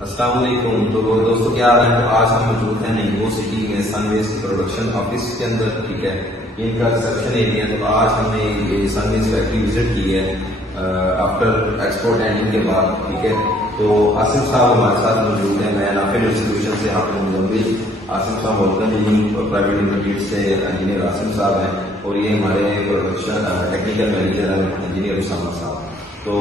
السلام علیکم. تو دوستوں کیا حال ہے؟ آج ہم موجود ہیں نینگو سٹی میں سن ویز پروڈکشن آفس کے اندر. ٹھیک ہے, ان کا ریسپشن ایریا. تو آج ہم نے یہ سن ویز فیکٹری وزٹ کی ہے آفٹر ایکسپورٹ اینڈنگ کے بعد. ٹھیک ہے, تو آصف صاحب ہمارے ساتھ موجود ہیں. میں نافع سولوشن سے آپ کو مزمل آصف صاحب ولکم انجینئرنگ پرائیویٹ لمیٹڈ سے انجینئر آصف صاحب ہیں, اور یہ ہمارے پروڈکشن ٹیکنیکل مینیجر ہیں انجینئر اسامہ صاحب. تو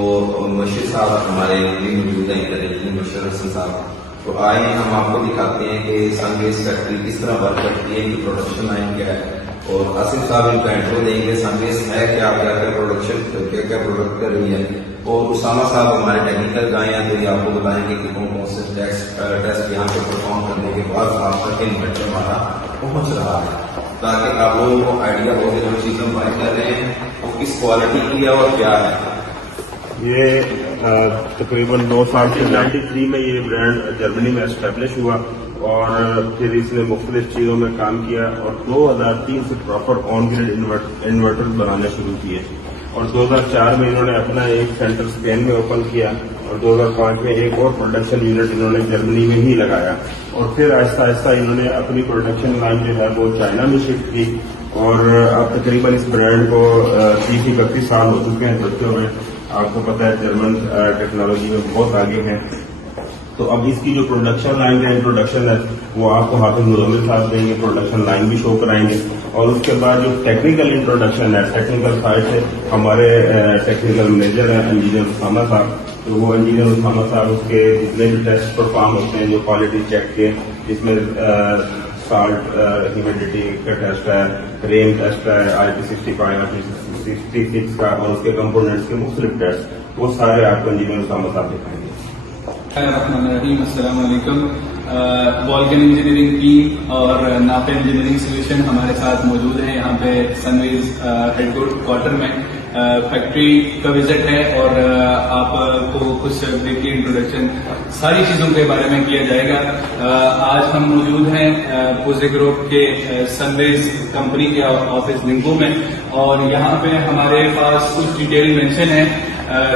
مبشر صاحب ہمارے بھی موجود ہیں ادھر, مبشر حسن صاحب. تو آئے ہم آپ کو دکھاتے ہیں کہ سن ویز فیکٹری کس طرح ورک کرتی ہے, ان کی پروڈکشن لائن کیا ہے, اور آصف صاحب ان کا انٹرو دیں گے سن ویز ہے کیا, کیا کیا پروڈکشن کیا کیا پروڈکٹ کر رہی ہے. اور اسامہ صاحب ہمارے ٹیکنیکل گائے ہیں, تو یہ آپ کو بتائیں گے کہ کون کون سے ٹیسٹ یہاں پہ پرفارم کرنے کے بعد آپ تک انورٹر ہمارا پہنچ رہا ہے, تاکہ آپ لوگوں کو آئیڈیا ہو کہ جو چیزیں بائی کر رہے ہیں وہ کس کوالٹی کی ہے اور کیا ہے. یہ تقریباً 2 سال سے 93 میں یہ برانڈ جرمنی میں اسٹیبلش ہوا, اور پھر اس نے مختلف چیزوں میں کام کیا, اور 2003 سے پراپر آن گریڈ انورٹر بنانے شروع کیے, اور 2004 میں انہوں نے اپنا ایک سینٹر اسپین میں اوپن کیا, اور 2005 میں ایک اور پروڈکشن یونٹ انہوں نے جرمنی میں ہی لگایا, اور پھر آہستہ آہستہ انہوں نے اپنی پروڈکشن لائن جو ہے وہ چائنا میں شفٹ کی, اور اب تقریباً اس برانڈ کو 30-31 سال ہو چکے ہیں چلتے ہوئے. آپ کو پتہ ہے جرمن ٹیکنالوجی میں بہت آگے ہیں. تو اب اس کی جو پروڈکشن لائن کا انٹروڈکشن ہے وہ آپ کو حافظ مزمل صاحب دیں گے, پروڈکشن لائن بھی شو کرائیں گے, اور اس کے بعد جو ٹیکنیکل انٹروڈکشن ہے ٹیکنیکل سائڈ سے ہمارے ٹیکنیکل مینیجر ہیں انجینئر اسامہ صاحب. تو وہ انجینئر اسامہ صاحب اس کے جتنے بھی ٹیسٹ پرفارم ہوتے ہیں جو کوالٹی چیک کے, جس میں سالٹ ہیومیڈیٹی کا ٹیسٹ ہے, رین ٹیسٹ ہے, IP65 66 کا, اور اس کے کمپوننٹس کے مختلف ٹیسٹ, وہ سارے آپ کو انجینئر اسامہ صاحب دکھائیں گے. الرحمن الرحیم. السلام علیکم. والکن انجینئرنگ ٹیم اور نافع انجینئرنگ سولوشن ہمارے ساتھ موجود ہیں یہاں پہ سن ویز ہیڈ کوارٹر میں. فیکٹری کا وزٹ ہے, اور آپ کو کچھ بریفلی انٹروڈکشن ساری چیزوں کے بارے میں کیا جائے گا. آج ہم موجود ہیں پوزے گروپ کے سن ویز کمپنی کے آفس نینگو میں, اور یہاں پہ ہمارے پاس کچھ ڈیٹیل مینشن ہے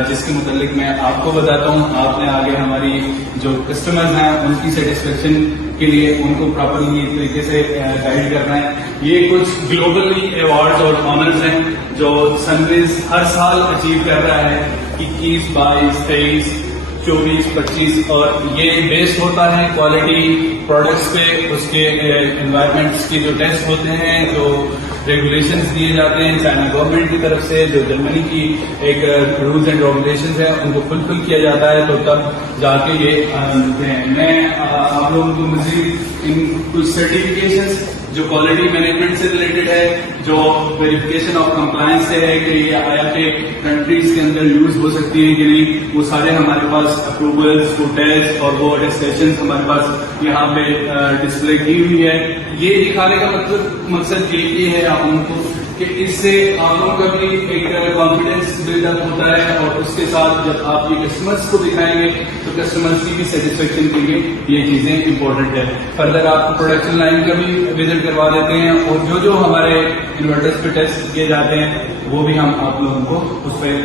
جس کے متعلق میں آپ کو بتاتا ہوں. آپ نے آگے ہماری جو کسٹمرز ہیں ان کی سیٹسفیکشن کے لیے ان کو پراپرلی ایک طریقے سے گائیڈ کرنا ہے. یہ کچھ گلوبلی ایوارڈز اور آنرز ہیں جو سن ویز ہر سال اچیو کر رہا ہے, 21, 22, 23, 24, 25, اور یہ بیس ہوتا ہے کوالٹی پروڈکٹس پہ, اس کے انوائرمنٹس کے جو ٹیسٹ ہوتے ہیں, جو ریگولیشنز دیے جاتے ہیں چائنا گورنمنٹ کی طرف سے, جو جرمنی کی ایک رولز اینڈ ریگولیشنز ہیں ان کو فلفل کیا جاتا ہے, تو تب جا کے یہ ملتے ہیں. میں آپ لوگوں کو مزید ان کچھ سرٹیفکیشنز جو کوالٹی مینجمنٹ سے ریلیٹڈ ہے, جو ویریفیکیشن آف کمپلائنس سے ہے کہ یہ آیا کہ کنٹریز کے اندر یوز ہو سکتی ہے کہ نہیں, وہ سارے ہمارے پاس اپروولس, ٹیسٹ اور وہ اٹیسٹیشنز ہمارے پاس یہاں پہ ڈسپلے کی ہوئی ہے. یہ دکھانے کا مقصد یہ ہے آپ لوگوں کو کہ اس سے آپ لوگوں کا بھی ایک کانفیڈینس بلڈ اپ ہوتا ہے, اور اس کے ساتھ جب آپ یہ کسٹمرس کو دکھائیں گے تو کسٹمرس کی بھی سیٹسفیکشن کے لیے یہ چیزیں امپورٹنٹ ہے. فردر آپ کو پروڈکشن لائن کا بھی وزٹ کروا دیتے ہیں, اور جو ہمارے انورٹرس پہ ٹیسٹ کیے جاتے ہیں وہ بھی ہم آپ لوگوں کو اس پہ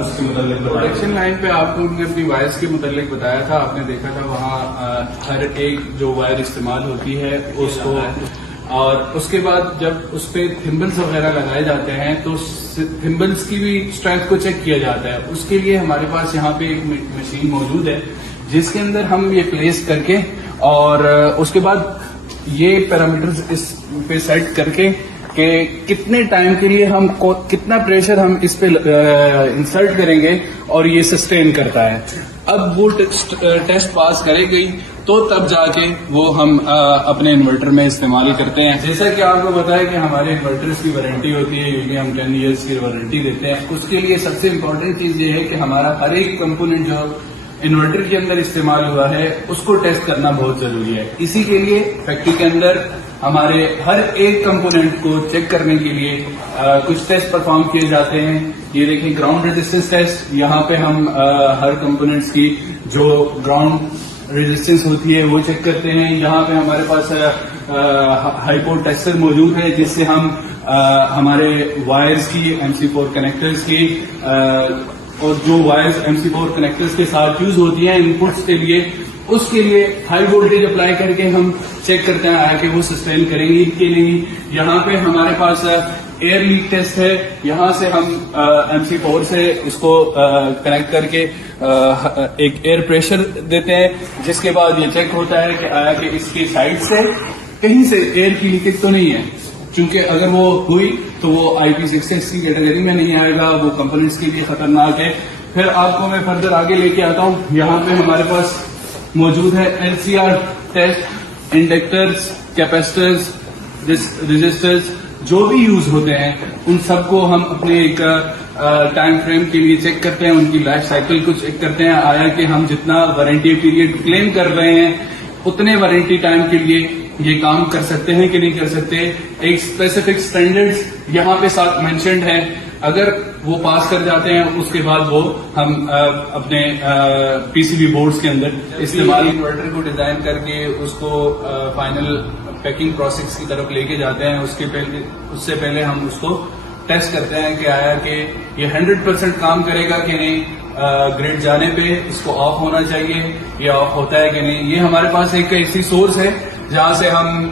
اس کے متعلق. پروڈکشن لائن پہ آپ لوگوں نے اپنی وائرس کے متعلق بتایا تھا, آپ نے دیکھا تھا وہاں ہر ایک جو وائر استعمال ہوتی ہے اس کو, اور اس کے بعد جب اس پہ تھمبلز وغیرہ لگائے جاتے ہیں تو تھمبلز کی بھی اسٹرینتھ کو چیک کیا جاتا ہے. اس کے لیے ہمارے پاس یہاں پہ ایک مشین موجود ہے جس کے اندر ہم یہ پلیس کر کے, اور اس کے بعد یہ پیرامیٹرز اس پہ سیٹ کر کے کہ کتنے ٹائم کے لیے ہم کتنا پریشر ہم اس پہ انسرٹ کریں گے اور یہ سسٹین کرتا ہے. اب وہ ٹیسٹ پاس کرے گئی تو تب جا کے وہ ہم اپنے انورٹر میں استعمال کرتے ہیں. جیسا کہ آپ کو پتا ہے کہ ہمارے انورٹرز کی وارنٹی ہوتی ہے, یوزلی ہم 10 ایئرس کی وارنٹی دیتے ہیں. اس کے لیے سب سے امپورٹنٹ چیز یہ ہے کہ ہمارا ہر ایک کمپوننٹ جو انورٹر کے اندر استعمال ہوا ہے اس کو ٹیسٹ کرنا بہت ضروری ہے. اسی کے لیے فیکٹری کے اندر ہمارے ہر ایک کمپوننٹ کو چیک کرنے کے لیے کچھ ٹیسٹ پرفارم کیے جاتے ہیں. یہ دیکھیں گراؤنڈ ریزسٹنس ٹیسٹ, یہاں پہ ہم ہر کمپوننٹس کی جو گراؤنڈ ریزسٹنس ہوتی ہے وہ چیک کرتے ہیں. یہاں پہ ہمارے پاس ہائپو ٹیسٹر موجود ہے جس سے ہم ہمارے وائرز کی MC4 کنیکٹرز کی اور جو وائرز MC4 کنیکٹرز کے ساتھ یوز ہوتی ہیں انپٹس کے لیے، اس کے لیے ہائی وولٹیج اپلائی کر کے ہم چیک کرتے ہیں آیا کہ وہ سسٹین کریں گی کہ نہیں. یہاں پہ ہمارے پاس ایئر لیک ٹیسٹ ہے، یہاں سے ہم MC4 سے اس کو کنیکٹ کر کے ایک ایئر پریشر دیتے ہیں، جس کے بعد یہ چیک ہوتا ہے کہ آیا کہ اس کی سائڈ سے کہیں سے ایئر کی لیکیج تو نہیں ہے. چونکہ اگر وہ ہوئی تو وہ IP66 کی کیٹیگری میں نہیں آئے گا، وہ کمپوننٹس کے لیے خطرناک ہے. پھر آپ کو میں فردر آگے لے کے آتا ہوں. یہاں پہ ہمارے پاس موجود ہے LCR ٹیسٹ، انڈکٹرز، کیپیسٹرز، رجسٹرز جو بھی یوز ہوتے ہیں ان سب کو ہم اپنے ایک ٹائم فریم کے لیے چیک کرتے ہیں، ان کی لائف سائیکل کو چیک کرتے ہیں آیا کہ ہم جتنا وارنٹی پیریڈ کلیم کر رہے ہیں اتنے وارنٹی ٹائم کے لیے یہ کام کر سکتے ہیں کہ نہیں کر سکتے. ایک اسپیسیفک اسٹینڈرڈز یہاں پہ ساتھ مینشنڈ ہے، اگر وہ پاس کر جاتے ہیں اس کے بعد وہ ہم اپنے PCB بورڈز کے اندر استعمال انورٹر کو ڈیزائن کر کے اس کو فائنل پیکنگ پروسیس کی طرف لے کے جاتے ہیں. اس سے پہلے ہم اس کو ٹیسٹ کرتے ہیں کہ آیا کہ یہ 100% کام کرے گا کہ نہیں، گریڈ جانے پہ اس کو آف ہونا چاہیے یا آف ہوتا ہے کہ نہیں. یہ ہمارے پاس ایک ایسی سورس ہے جہاں سے ہم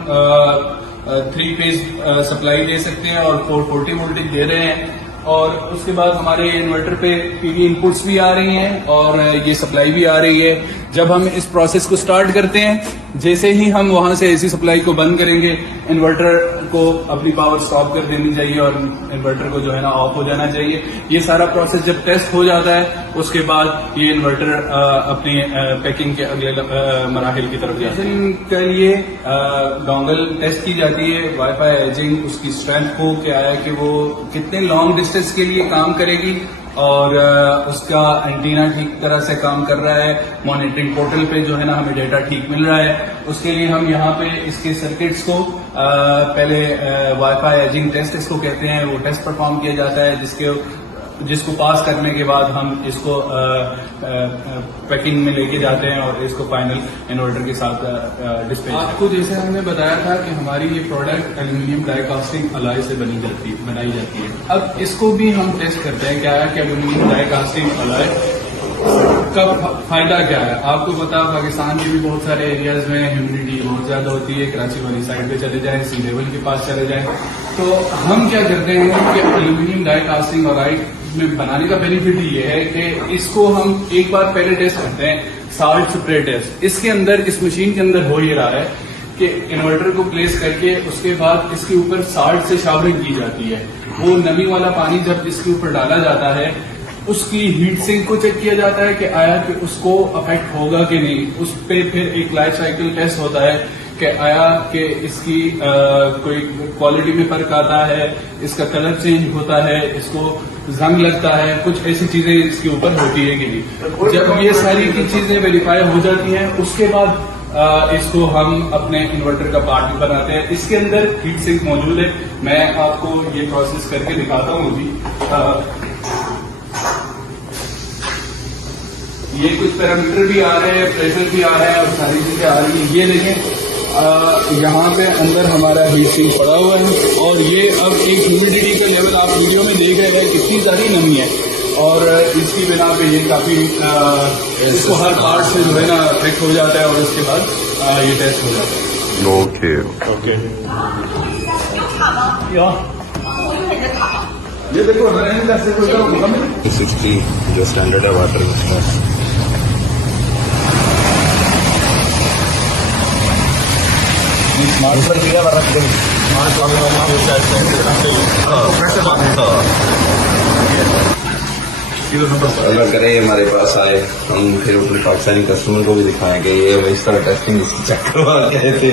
3 فیز سپلائی دے سکتے ہیں اور 440 وولٹیج دے رہے ہیں. اور اس کے بعد ہمارے انورٹر پہ PV انپٹس بھی آ رہی ہیں اور یہ سپلائی بھی آ رہی ہے. جب ہم اس پروسیس کو سٹارٹ کرتے ہیں، جیسے ہی ہم وہاں سے AC سپلائی کو بند کریں گے، انورٹر کو اپنی پاور سٹاپ کر دینی چاہیے اور انورٹر کو جو ہے نا آف ہو جانا چاہیے. یہ سارا پروسیس جب ٹیسٹ ہو جاتا ہے اس کے بعد یہ انورٹر اپنی پیکنگ کے اگلے مراحل کی طرف جاتا ہے. کے لیے ڈونگل ٹیسٹ کی جاتی ہے، وائی فائی ایجنگ، اس کی اسٹرینتھ کو کہ آیا کہ وہ کتنے لانگ ڈسٹینس کے لیے کام کرے گی اور اس کا اینٹینا ٹھیک طرح سے کام کر رہا ہے. مانیٹرنگ پورٹل پہ جو ہے نا ہمیں ڈیٹا ٹھیک مل رہا ہے. اس کے لیے ہم یہاں پہ اس کے سرکٹس کو پہلے وائی فائی ایجنگ ٹیسٹ اس کو کہتے ہیں، وہ ٹیسٹ پرفارم کیا جاتا ہے جس کو پاس کرنے کے بعد ہم اس کو پیکنگ میں لے کے جاتے ہیں اور اس کو فائنل انورٹر کے ساتھ ڈسپیچ. آپ کو جیسے ہم نے بتایا تھا کہ ہماری یہ پروڈکٹ ایلومینیم ڈائی کاسٹنگ الائی سے بنائی جاتی ہے. اب اس کو بھی ہم ٹیسٹ کرتے ہیں کیا ہے کہ ایلومینیم ڈائی کاسٹنگ الائی کا فائدہ کیا ہے. آپ کو پتا پاکستان کے بھی بہت سارے ایریاز میں ہیومیڈیٹی بہت زیادہ ہوتی ہے، کراچی والی سائڈ پہ چلے جائیں، سی لیول کے پاس چلے جائیں. تو ہم کیا کرتے ہیں کہ ایلومینیم ڈائی کاسٹنگ الائی میں بنانے کا بینیفٹ یہ ہے کہ اس کو ہم ایک بار پہلے ٹیسٹ کرتے ہیں، سالٹ سپرے ٹیسٹ. اس کے اندر، اس مشین کے اندر ہو یہ رہا ہے کہ انورٹر کو پلیس کر کے اس کے بعد اس کے اوپر سالٹ سے شاورنگ کی جاتی ہے. وہ نمی والا پانی جب اس کے اوپر ڈالا جاتا ہے اس کی ہیٹ سنک کو چیک کیا جاتا ہے کہ آیا کہ اس کو افیکٹ ہوگا کہ نہیں. اس پہ پھر ایک لائف سائیکل ٹیسٹ ہوتا ہے کہ آیا کہ اس کی کوئی کوالٹی میں فرق آتا ہے، اس کا کلر چینج ہوتا ہے، اس کو زنگ لگتا ہے، کچھ ایسی چیزیں اس کے اوپر ہوتی ہے کہ نہیں. جب یہ ساری کی چیزیں ویریفائی ہو جاتی ہیں اس کے بعد اس کو ہم اپنے انورٹر کا پارٹ بناتے ہیں. اس کے اندر ہیٹ سنک موجود ہے، میں آپ کو یہ پروسیس کر کے دکھاتا ہوں. ابھی یہ کچھ پیرامیٹر بھی آ رہے ہیں، پریشر بھی آ رہے ہیں اور ساری چیزیں آ رہی ہیں. یہ دیکھیں یہاں پہ اندر ہمارا ہیٹ سنک پڑا ہوا ہے اور یہ اب ایک ہیومیڈیٹی کا لیول آپ ویڈیو میں دیکھ رہے ہیں کتنی زیادہ نمی ہے اور اس کی بنا پہ یہ کافی اس کو ہر پارٹ سے جو ہے نا افیکٹ ہو جاتا ہے اور اس کے بعد یہ ٹیسٹ ہو جاتا ہے. اوکے یہ دیکھو 60 جو اسٹینڈرڈ ہے واٹر اس کا. اللہ کرے ہمارے پاس آئے، ہم پھر اپنے پاکستانی کسٹمر کو بھی دکھائیں گے یہ اس طرح ٹیسٹنگ چیک کروا کے آئے تھے.